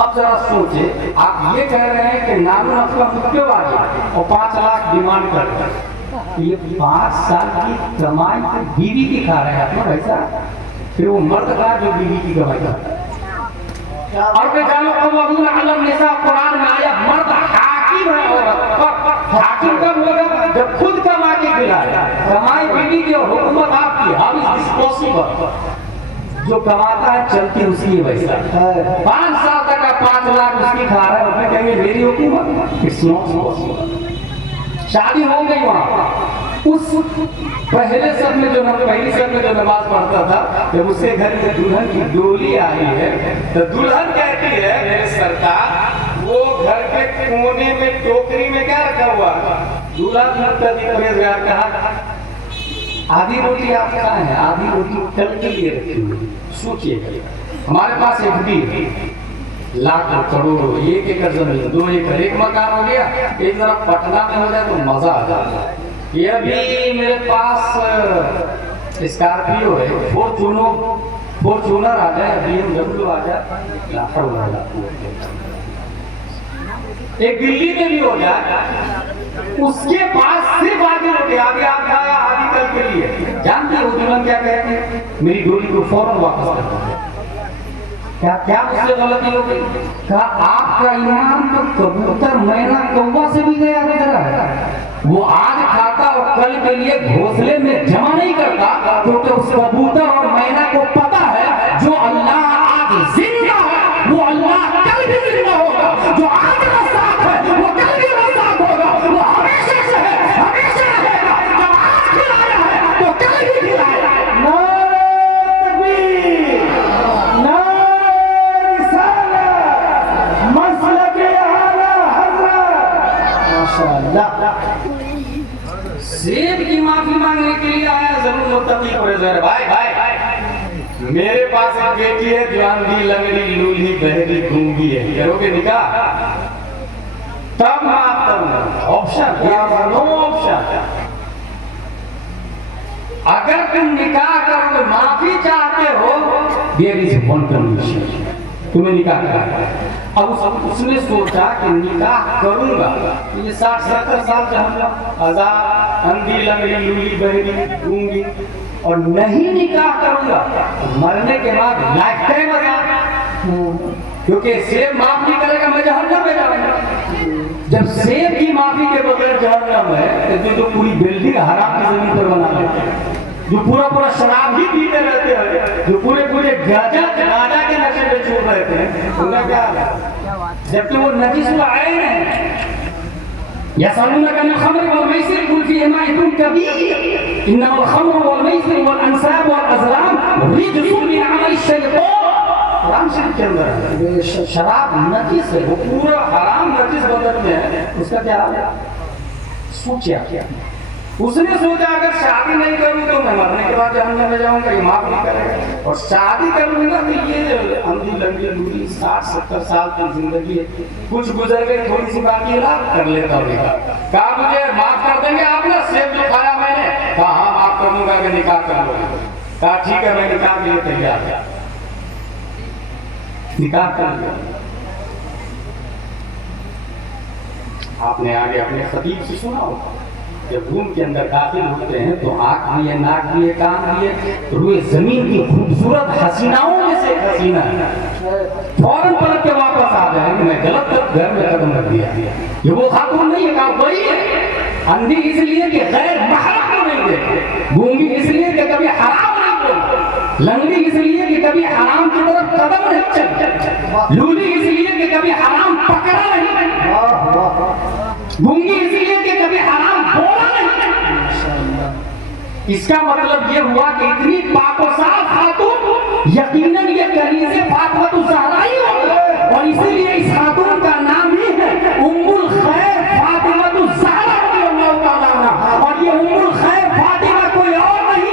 अब जरा सोचे, आप ये कह रहे हैं कि नाम आपका मुक्केबाजी और 5 लाख डिमांड कर रहे हैं, तो ये 5 साल की कमाई तो बीवी की खा रहे हैं आप ना भाई साहब। फिर वो मर्द का जो बीवी की कमाई करता है। और के जानो कवामून अलम निसा कुरान में आया, मर्द हाकिम है औरत पर। हाकिम कब होगा? जब खुद कमा के खिलाए। कमाई बीवी की और हुकूमत आपकी। How is this possible? जो कमाता है चलती उसकी है वैसा। 5 साल तक का 5 लाख उसकी खा रहा है, उसमें कहेंगे मेरी हुकूमत? It's not possible. शादी हो गई वहां, उस पहले सब में जो पहली सब में जो नमाज पढ़ता था, जब उसके घर में दुल्हन की डोली आई है तो दुल्हन कहती है मेरे सरकार वो घर के कोने में टोकरी में क्या रखा हुआ? दूल्हा परहेजगार कहा आधी रोटी आप खाए हैं, आधी रोटी कल के लिए रखी हुई। सोचिए हमारे पास एफडी है, लाखों करोड़ों, 1 एकड़ जमीन, 2 एकड़, एक मकान हो गया, एक तरफ पटना में हो जाए तो मजा आ जाता है। ये अभी मेरे पास स्कॉर्पियो है, फॉर्च्यूनर आ जाए, BMW आ जाए, लाखों वाला एक दिल्ली में भी हो जाए, उसके पास सिर्फ आधी रोटी, आगे आप खाया आधी कल के लिए। जानते हो दुल्हन क्या कहती है? मेरी डोली को फौरन वापस कर दो। क्या क्या उससे गलती हो गई? कहा आपका ईमान तो कबूतर, मैना, कौवा से भी गया गुजरा है। वो आज खाता और कल के लिए घोंसले में जमा नहीं करता, तो उस कबूतर और मैना को पता है जो अल्लाह आज जिंदा है वो अल्लाह कल भी जिंदा होगा, जो आज रज़ाक़ है वो कल भी रज़ाक़ होगा, वो हमेशा से है हमेशा रहेगा, जब आज खिलाया है तो कल भी खिलाएगा। सेब की माफी मांगने के लिए आया जरूर मुत्तकी परहेज़गार भाई। मेरे पास एक बेटी है जो अंधी लंगड़ी लूली बहरी गूंगी है, करोगे निकाह? तब माफ करूंगा। Option no option. अगर तुम निकाह करोगे, माफी चाहते हो, देयर इज वन कंडीशन, तुम्हें निकाह करना है। अब उसने सोचा कि निकाह करूंगा, ये 60-70 साल जहन्नम, आजाद, अंधी लंगड़ी लूली बहरी गूंगी, और नहीं निकाह करूंगा मरने के बाद लाइफ टाइम आजाद, क्योंकि सेब माफ नहीं करेगा मैं जहन्नम में जाऊंगा। जब सेब की माफी के बगैर जहन्नम है तो जो पूरी बिल्डिंग हराम की जमीन पर बना लेते हैं, जो पूरा शराब ही पीते रहते हैं, जो पूरे गाजा के नशे पे छोड़ रहे थे, उनका क्या हाल है? जबकि वो नजीस आए हैं। यसअलूनक अनिल खम्र वल मैसिर कुल फीहिमा इथ्मुन कबीर इन्नमल खम्र वल मैसिर वल अंसाब वल अज़लाम रिज्सुन मिन अमल शैतान। कुरान शरीफ के अंदर है शराब नजीस है, वो पूरा हराम नजीस बदन में है, उसका क्या हाल है? सोचिए क्या उसने सोचा अगर शादी नहीं करूं तो मैं मरने के बाद जहन्नम में जाऊंगा, ये माफ नहीं करेगा, और शादी करूंगा तो ये अंधी लंगड़ी लूली 60-70 साल की जिंदगी है, कुछ गुजर गई, थोड़ी सी बाकी है, कर लेता हूँ। कहा मुझे माफ कर देंगे आप ना? सेब जो खाया मैंने, कहा हाँ माफ कर दूंगा कि निकाह कर लो। कहा ठीक है मैं निकाह के लिए तैयार। निकाह कर लिया। आपने आगे अपने खतीब से सुना होगा, जब रूम के अंदर दाखिल होते हैं तो आंख भी है, नाक भी है, कान भी है, रुए जमीन की खूबसूरत हसीनाओं में से हसीना फौरन पलट के वापस आ जाए कि मैं गलत घर में कदम रख दिया। ये वो खातून नहीं है, कहा वही है। अंधी इसलिए कि गैर महरम को नहीं देखे, गूंगी इसलिए कि कभी हराम नहीं बोली, लंगड़ी इसलिए कि कभी हराम की तरफ कदम नहीं चल, लूली इसलिए कि कभी हराम पकड़ा नहीं, गूंगी इसलिए कि कभी हराम बोला नहीं। इसका मतलब ये हुआ कि इतनी पाक-ओ-साफ खातून यकीनन ये कनीज़े फातिमा ज़हरा ही होगी, और इसीलिए इस खातून का नाम ही है उम्मुल खैर फातिमा ज़हरा रज़ियल्लाहु ताला अन्हा। और ये उम्मुल खैर फातिमा कोई और नहीं,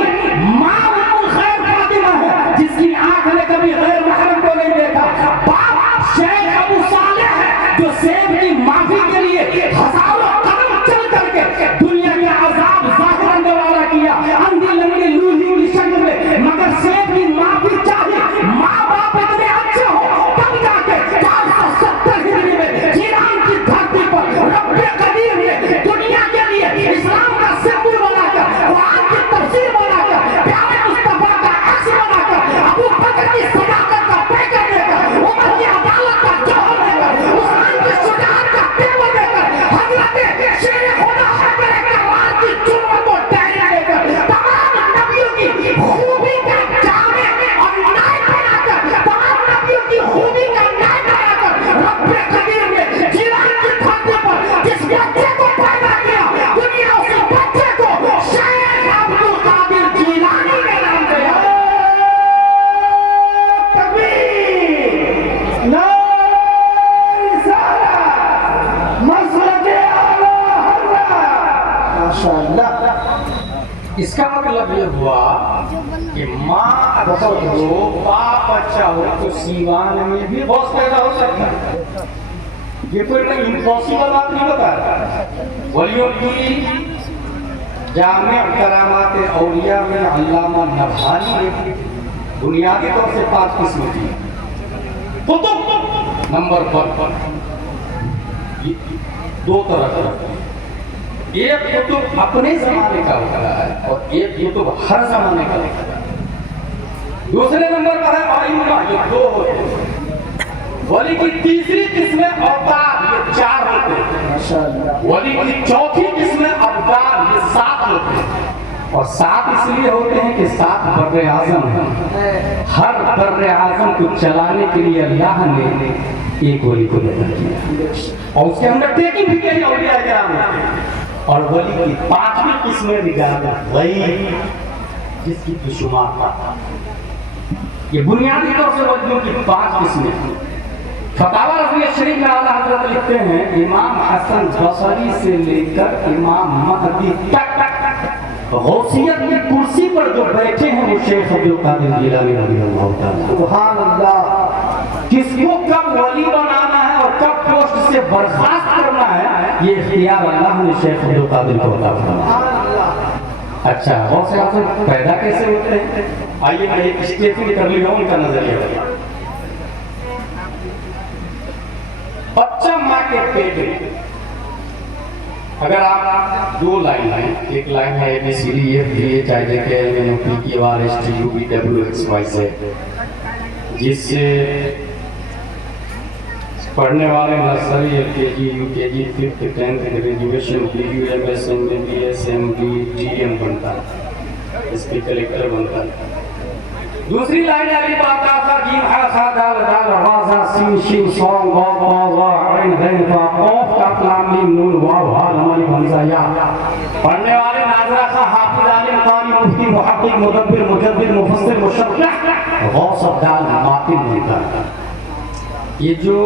मां उम्मुल खैर फातिमा है, जिसकी आंख ने कभी गैर महरम को नहीं देखा। बाप शेख अबू सालेह है जो सेब की माफी के लिए हजारों कदम चल करके दुनिया के अजाब जाहिर करने वाला किया, अंधी लंगड़ी लूली की शक्ल में, मगर सेब की माफी चाहिए। माँ बाप इतने अच्छे हो तब जाके इसका मतलब ये हुआ कि माँ अच्छा हो, बाप अच्छा हो, तो सीवान में भी बॉस पैदा हो सकता है। ये कोई इम्पॉसिबल बात नहीं बता रहा। वलियों की जामे करामात औलिया में अल्लामा नबहानी ने बुनियादी तौर से 5 किस्म की कुतुब नंबर 1 2 तरह का, एक कुतुब अपने जमाने का होता है और एक कुतुब हर जमाने का होता है। दूसरे नंबर पर है आइम्मा, ये 2 होते हैं। वली की तीसरी किस्म अवतार, ये 4 होते हैं। वली की चौथी किस्म अवतार, ये 7 होते हैं। और 7 इसलिए होते हैं कि 7 बर्रे आजम हैं। हर बर्रे आजम को चलाने के लिए अल्लाह ने एक वली को पैदा किया और उसके अंदर टेकिंग भी कहीं औलिया किराम होते। और वली की 5वीं किस्म रिजाल गैब, जिसकी बेशुमार था। ये बुनियादी तौर से वलियों की 5 किस्में। फतावा रज़विया शरीफ में आला हज़रत लिखते हैं, इमाम हसन बसरी से लेकर इमाम महदी तक गौसियत की कुर्सी पर जो बैठे हैं वो शेख अब्दुल कादिर जिलानी रज़ियल्लाहु ताला। सुभान अल्लाह। किसको कब वली बनाना है और कब पोस्ट से बर्खास्त करना है, ये इख्तियार अल्लाह ने शेख अब्दुल कादिर को अता फरमाया। अच्छा, गौसे आज़म पैदा कैसे होते हैं? आइए मैं एक स्टेफी कर लिया हूं, उनका नजरिया। बच्चा माँ के पेट में, अगर आप 2 लाइन हैं, एक लाइन है ABCD EFG HIJK LMNOP QRST UVWXYZ, जिससे पढ़ने वाले nursery LKG UKG 5th 10th graduation PU MS MBBS MD TM बनता है, इसके कलेक्टर बनता है। दूसरी लाइन अली बाता सा जीम हा सा दाल दाल वाजा सीन शीन सॉन्ग वा वा वा आइन गैन का ऑफ का लाम मीम नून वाव हा हमारी हमजा या। पढ़ने वाले नाजरा का हाफिज आलिम कारी मुफ्ती मुहक्किक मुदब्बिर मुजद्दिद मुफस्सिर मुशर्रह गौस दाल मातिन बनता है। ये जो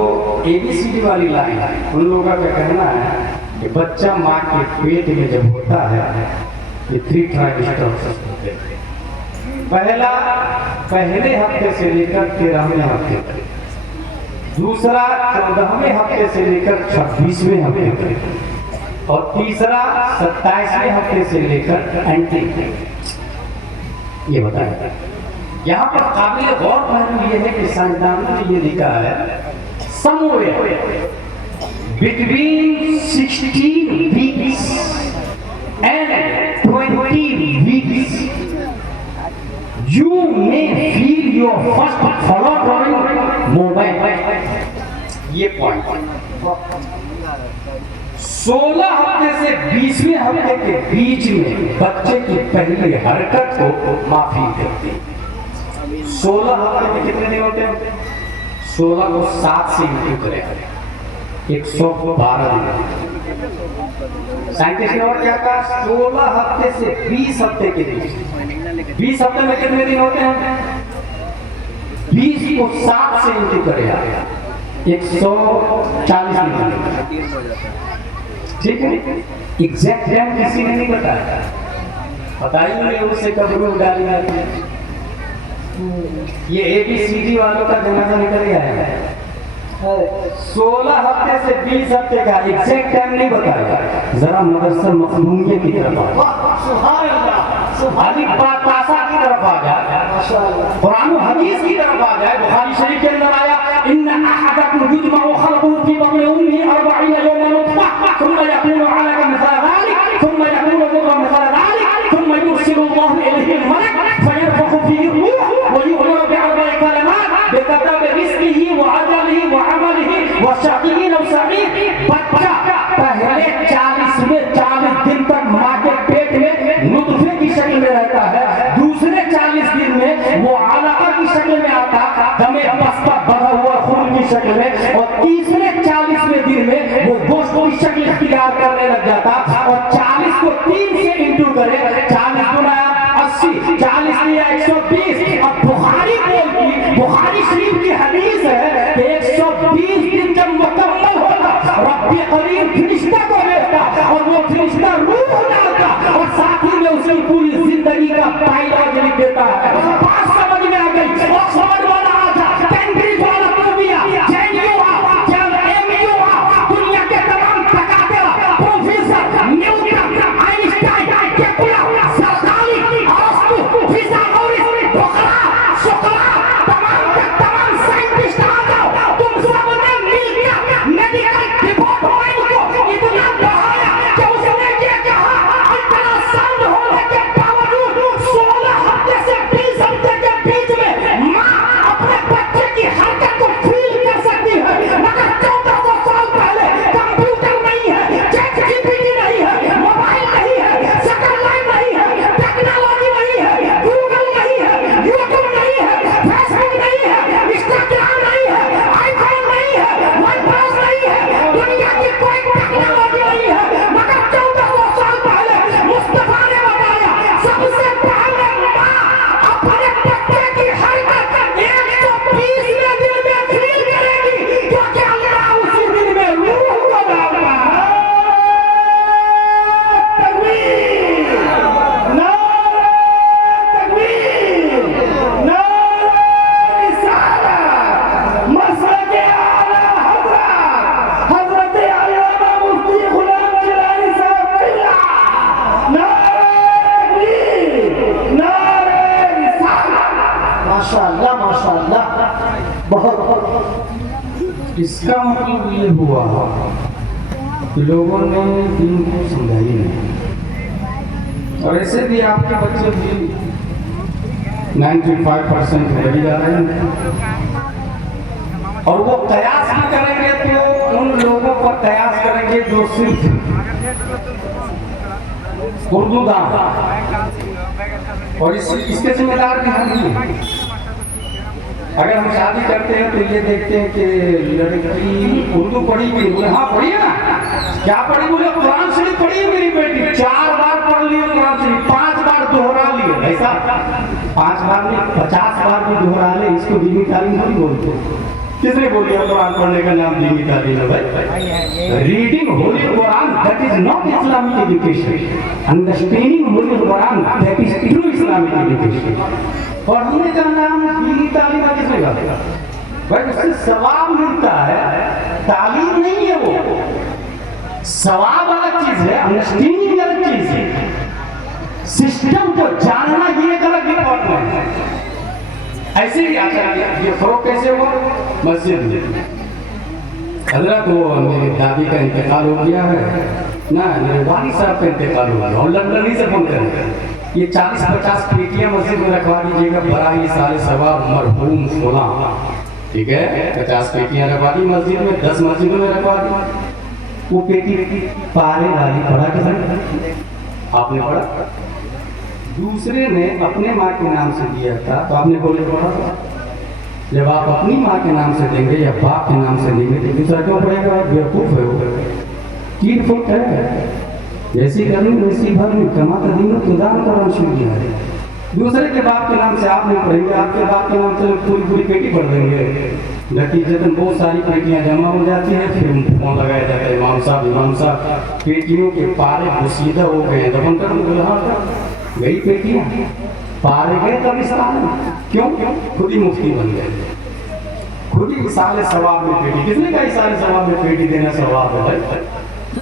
ABCD वाली लाइन है, उन लोगों का कहना है कि बच्चा माँ के पेट में जब होता है, ये 3 ट्राइमेस्टर होते हैं। पहले हफ्ते से लेकर 13वें हफ्ते तक, दूसरा 14वें हफ्ते से लेकर 26वें हफ्ते तक, और तीसरा 27वें हफ्ते से लेकर एंटी। ये बताया। यहाँ पर काबिल गौर पहलू ये है कि साइंसदानों ने ये लिखा है, somewhere between 16 weeks and 20 weeks you may feel your first following moment। ये पॉइंट 16 हफ्ते से 20वें हफ्ते के बीच में बच्चे की पहली हरकत को माफी करती है। 16 हफ्ते में कितने दिन होते हैं? 16 को 7 से इंटू करें, 112 दिन। साइंटिस्ट ने और क्या कहा? 16 हफ्ते से 20 हफ्ते के बीच। 20 हफ्ते में कितने दिन होते हैं? 20 को 7 से इंटू करें, 140 दिन। ठीक है, एग्जैक्ट टाइम किसी ने नहीं बताया, बताइए उसे कब में डाली जाती है। ये ABCD वालों का जनाजा निकल गया है। 16 हफ्ते से 20 हफ्ते का एग्जैक्ट टाइम नहीं बताया। जरा मदरसा मखदूमिया की तरफ अभी बातासा की तरफ आ जाए, कुरान हदीस की तरफ आ जाए। बुखारी शरीफ के अंदर आया, इन्ना अहदकुम युजमअु खल्कुहु फी बत्नि उम्मिही 40 यौमन नुत्फा थुम्मा यकूनु अलका मिस्ल ज़ालिक थुम्मा यकूनु मुद्ग़ा मिस्ल ज़ालिक थुम्मा युरसिलु अल्लाहु इलैहि al-malak फयनफखु फीहि रूह व यु'मरू बि'arba'i कलिमात बिकतबि रिज़्क़िही व अजलिही व अमलिही व शक़िय्युन अव सईद। बच्चा पहले 40 दिन तक माँ के पेट में नुत्फे की शक्ल में रहता है, दूसरे 40 दिन में वो अलका की शक्ल में आता, दमे बस्ता बढ़ा हुआ खून की शक्ल में, और तीसरे 40वें दिन में वो गोश्त की शक्ल इख्तियार करने लग जाता। और 40 को 3 से इंटू करें, 40 गुना 80, 40 दिया 120। अब बुखारी शरीफ की हदीस है कि 120 दिन जब मुकम्मल होगा, रब्बी करीम फरिश्ता को भेजता और वो फरिश्ता रूह डालता और साथ ही में उसकी पूरी जिंदगी का बायोलॉजी लिख देता है। बात समझ में आ गई? और समझ वाला आज कैम्ब्रिज वाला पूर्विया जेएनयू एमयू दुनिया के तमाम टकाटे प्रोफेसर न्यूटन आइंस्टाइन केप्लर सरदारी अरस्तु फिथागोरस सोक्रात तमाम साइंटिस्ट आ जाओ, तुम सबने मिलकर मेडिकल डिपार्टमेंट को इतना बढ़ाया कि उसने ये कहा अल्ट्रासाउंड होने के बावजूद 16 हफ्ते से 20 हफ्ते के बीच में मां अपने बच्चे की हरकत को फील कर सकती है, मगर 1400 साल पहले कंप्यूटर नहीं है, चैट जीपीटी नहीं है, मोबाइल नहीं है, सेकंड लाइन नहीं है, टेक्नोलॉजी नहीं है, गूगल नहीं है, यूट्यूब नहीं है, फेसबुक नहीं है, इंस्टाग्राम नहीं है, आईफोन नहीं है, वन प्लस नहीं है, दुनिया की कोई टेक्नोलॉजी नहीं है, मगर 1400 साल पहले मुस्तफा ने बताया सबसे पहले मां अपने बच्चे की हरकत 120वें दिन में फील करेगी, क्योंकि अल्लाह उसी दिन में रूह को डालता है। तकबीर, नारे तकबीर, नारे रिसालत, मसलके आला हज़रत अल्लामा मुफ्ती गुलाम जिलानी साहब किबला, नारे तकबीर, नारे रिसालत। माशाअल्लाह माशाअल्लाह, बहुत इसका मतलब ये हुआ कि लोगों ने दीन को समझाई नहीं, और ऐसे भी आपके बच्चे भी 95% रह जा रहे हैं, और वो कयास भी करेंगे तो उन लोगों पर कयास करेंगे जो सिर्फ उर्दू दान, और इसके जिम्मेदार भी हम ही हैं। अगर हम शादी करते हैं तो ये देखते हैं कि लड़की उर्दू पढ़ी भी, बोले हाँ पढ़ी है ना, क्या पढ़ी, बोले कुरान शरीफ पढ़ी है मेरी बेटी, 4 बार पढ़ ली कुरान शरीफ, 5 बार दोहरा लिए, ऐसा 5 बार नहीं 50 बार भी दोहरा ले, इसको दीनी तालीम नहीं बोलते। किसने बोली कुरान पढ़ने का नाम दीनी तालीम है भाई? Reading Holi Quran that is not Islamic education, understanding Holi Quran that is true Islamic education. पढ़ने का नाम दीनी तालीम किसने कहा भाई? उससे सवाब मिलता है, तालीम नहीं है वो, सवाब अलग चीज है, अंडरस्टैंडिंग अलग चीज है, सिस्टम को जानना ये एक अलग डिपार्टमेंट है। ऐसे ही आचार्य ये फरोग कैसे हुआ? मस्जिद में हजरत वो मेरी दादी का इंतकाल हो गया है ना, मेरे वालिद साहब का इंतकाल हो गया, और लंदन ही से फोन करेंगे, ये 40-50 पेटियां मस्जिद में रखवा दीजिएगा, बड़ा ही सारे सवाब मरहूम सोना, ठीक है? 50 पेटियां रखवा दी मस्जिद में, 10 मस्जिदों में रखवा दी। वो पेटी पारे वाली पढ़ा किसने? आपने पढ़ा? दूसरे ने अपने माँ के नाम से दिया था तो आपने बोले पढ़ा। जब आप अपनी माँ के नाम से देंगे या बाप के नाम से देंगे तो दूसरा क्यों पढ़ेगा? बेवकूफ है वो, कीट फुट है, जैसी करनी वैसी भरनी, कमाता दिन तो दान करना शुरू किया है। दूसरे के बाप के नाम से आप नहीं पढ़ेंगे, आपके बाप के नाम से पूरी पूरी पेटी पढ़ देंगे, नतीजतन बहुत सारी पेटियां जमा हो जाती है, फिर फोन लगाया जाता है इमाम साहब पेटियों के पारे घुसीदा हो गए, दफन कर दुल्हा गई पेटियां, पारे गए कब्रिस्तान में, क्यों? खुद ही मुफ्ती बन गए, खुद ही इसाले सवाब में पेटी। किसने कहा इसाले सवाब में पेटी देना सवाब है भाई?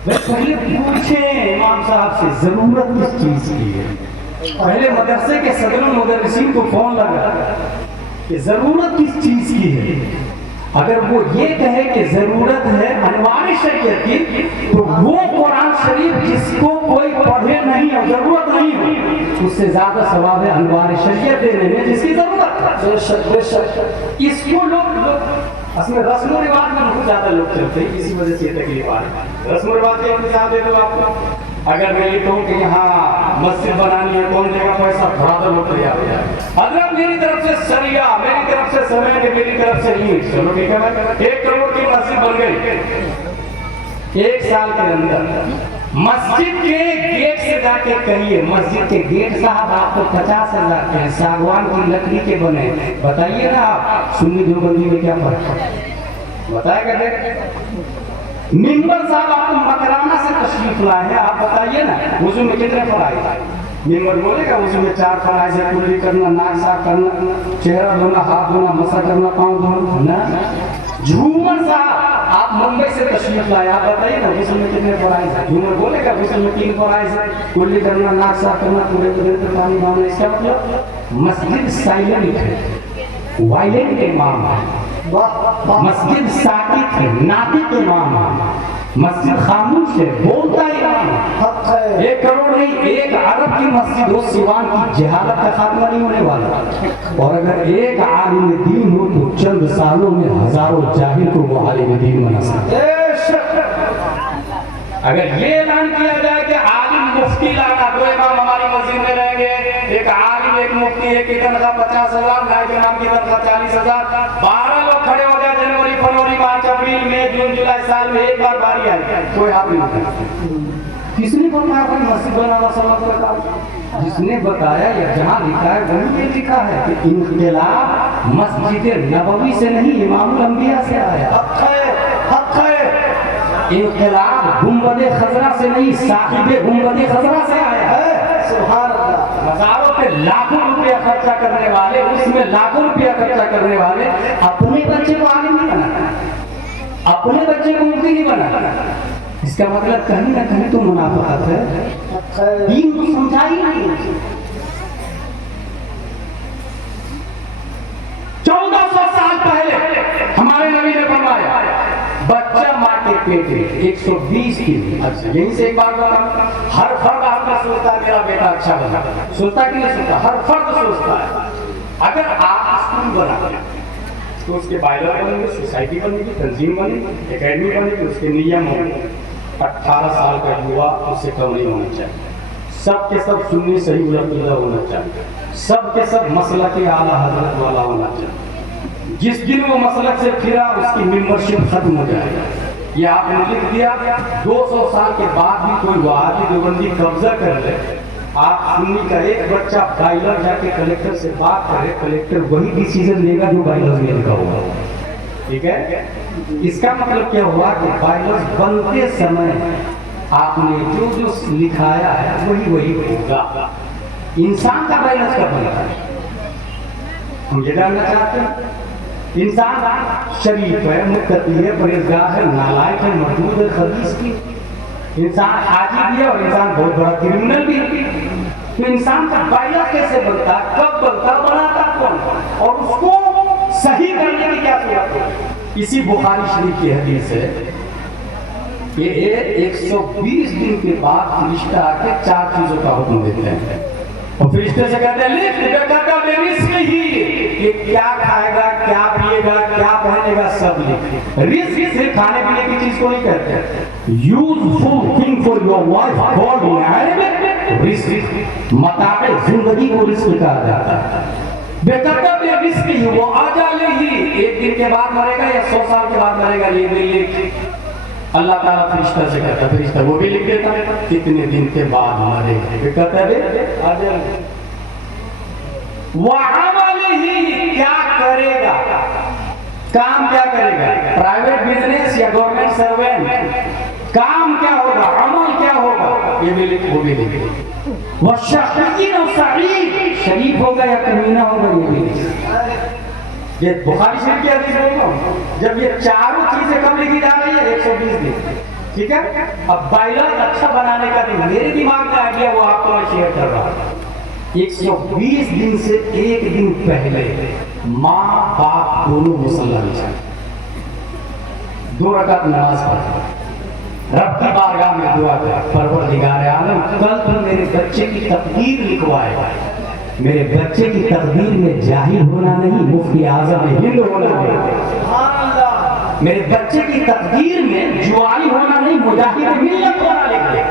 पहले पूछे इमाम साहब से जरूरत किस चीज की है। पहले मदरसे के सदरुल मुदर्रिसीन को फोन लगा कि जरूरत किस चीज की है। अगर वो ये कहे कि जरूरत है अनवार शरीयत की, तो वो कुरान शरीफ जिसको कोई पढ़े नहीं और जरूरत नहीं हो, उससे ज्यादा सवाब है अनवार शरीयत देने में जिसकी जरूरत है। इसको लोग असमें रस्म रिवाज में बहुत ज्यादा लोग चलते हैं, इसी वजह से ये तकलीफ आ रही है। रस्म रिवाज के इंतजाम दे दो आपको, अगर मैं ये कहूँ कि यहाँ मस्जिद बनानी है, कौन देगा पैसा? थोड़ा तो लोग तैयार हो जाए, अगर मेरी तरफ से सरिया, मेरी तरफ से समय, मेरी तरफ से ईंट, चलो ठीक है भाई, 1 करोड़ की मस्जिद बन गई 1 साल के अंदर। मस्जिद के गेट से जाके कहिए, मस्जिद के गेट साहब आपको 50,000 के सागवान की लकड़ी के बने, बताइए ना आप सुन्नी देवबंदी में क्या फर्क है? बताएगा मिंबर साहब आपको मकराना से तशरीफ लाए हैं, आप बताइए ना वुजू में कितने फराइज? मेंबर बोलेगा उसमें 4 फराइज है, कुल्ली करना, नाक साफ करना, चेहरा धोना, हाथ धोना, मसा करना, पाँव धोना ना। झूमर साहब आप मुंबई से तशरीफ लाए, आप बताइए ना गुस्ल में कितने फराइज है? झूमर बोलेगा गुस्ल में 3 फराइज है, कुल्ली करना, नाक साफ करना, पूरे बदन पे पानी बहाना। इसका मतलब मस्जिद साइलेंट है, वायलेंट इमाम है, मस्जिद साकित है, नातिक इमाम है, मस्जिद खामोश है, बोलता इमाम है। 1 करोड़ नहीं, 1 अरब की मस्जिद हो, सिवान की जहालत का खात्मा नहीं होने वाला। और अगर एक आलिम दीन हो तो चंद सालों में हजारों जाहिल को वो आलिम दीन बना सकता है। अगर ये ऐलान किया जाए कि आलिम मुफ्ती लाना, 2 इमाम हमारी मस्जिद में रहेंगे, एक आलिम एक मुफ्ती, एक की तनख्वाह 50,000, नायब इमाम की तनख्वाह 40,000, 12 लोग खड़े हो गए, जनवरी, फरवरी, मार्च, अप्रैल, मई, जून, जुलाई, साल में एक बार बारी आई, कोई हाथ नहीं उठाया। किसने बताया भाई मस्जिद बनाना सवाब का काम? जिसने बताया या जहाँ लिखा है वही ये लिखा है कि इनकलाब मस्जिद नबवी से नहीं, इमामुल अंबिया से आया। हक है। इनकलाब गुंबदे खजरा से नहीं, साहिबे गुंबदे खजरा से आया है। सुभान अल्लाह। मज़ारों पे लाखों रुपया खर्चा करने वाले, उसमें लाखों रुपया खर्चा करने वाले अपने बच्चे को आलिम नहीं बनाना, अपने बच्चे को मुफ्ती नहीं बनाना। इसका मतलब कहीं ना कहीं तो मुनाफिकत है, दीन को समझा ही नहीं। 1400 साल पहले हमारे नबी ने फरमाया बच्चा माँ के पेट में 120 दिन। अच्छा यहीं से एक बात बता, हर फर्द आपका सोचता है मेरा बेटा अच्छा बना, सोचता कि नहीं सोचता? हर फर्द सोचता है। अगर आप स्कूल बनाते तो उसके बायलॉ बनेंगे, सोसाइटी बनेगी, तंजीम बनेगी, एकेडमी बनेगी, उसके नियम होंगे। 18 साल का युवा उससे कम नहीं होना चाहिए, सब के सब सुन्नी सही उलट होना चाहिए, सब के सब मसलक के आला हजरत वाला होना चाहिए। जिस दिन वो मसलक से फिरा उसकी मेंबरशिप खत्म हो जाएगा। ये आपने लिख दिया, 200 साल के बाद भी कोई वहाबी देवबंदी कब्जा कर ले, आप सुन्नी का एक बच्चा बाइलर जाके कलेक्टर से बात करे, कलेक्टर वही डिसीजन लेगा जो बाइलर में लिखा होगा। ठीक है, इसका मतलब क्या हुआ कि बाइलर बनते समय आपने जो जो लिखाया है वही वही होगा। इंसान का बाइलर कब बनता है हम ये जानना चाहते हैं। इंसान शरीफ है, मुत्तकी है, परहेजगार है, नालायक है, मजदूर है, खबीस की। इंसान हाजी भी है और इंसान बहुत बड़ा क्रिमिनल भी है। तो इंसान का बाइलर कैसे बनता, कब बनता, बनाता कौन, और उसको सही करने की क्या जरूरत है? इसी बुखारी शरीफ की हदीस है कि 120 दिन के बाद फरिश्ता आके 4 चीजों का हुक्म देते हैं और फरिश्ते से कहते हैं लिख रिस्क ही, ये क्या खाएगा, क्या पिएगा, क्या पहनेगा, सब लिख। रिस्क सिर्फ खाने पीने की चीज को नहीं कहते, useful thing for your life called in Arabic रिस्क। मताए जिंदगी को रिस्क कहा जाता है। बेकदर ये रिस्क ही, वो आजाले ही, 1 दिन के बाद मरेगा या 100 साल के बाद मरेगा, ये भी लिख। अल्लाह ताला फरिश्ता से कहता, फरिश्ता वो भी लिख देता कितने दिन के बाद मरेगा। बेकदर आजाले वो अमल ही, क्या करेगा, काम क्या करेगा, प्राइवेट बिजनेस या गवर्नमेंट सर्वेंट, काम क्या होगा, अमल क्या होगा, ये भी लिख, वो भी लिख। वह शकीन और सईद, शरीफ होगा या कमीना होगा, ये भी लिख। ये बुखारी शरीफ की हदीस बोल रहा हूं। जब ये चारों चीजें कब लिखी जा रही है? 120 दिन। ठीक है, अब बाइलर अच्छा बनाने का दिन मेरे दिमाग में आइडिया वो आपको मैं शेयर कर रहा हूं। 120 दिन से 1 दिन पहले माँ बाप दोनों मुसल्ला में जाए, 2 रकात नमाज पढ़े, रब की बारगाह में दुआ कर, परवरदिगार आलम कल तुम मेरे बच्चे की तकदीर लिखवाएगा, मेरे बच्चे की तकदीर में जाहिर होना नहीं, मुफ्ती आजम हिंद होना नहीं, मेरे बच्चे की तकदीर में जुआरी होना नहीं, मुजाहिद मिल्लत होना लिख दे।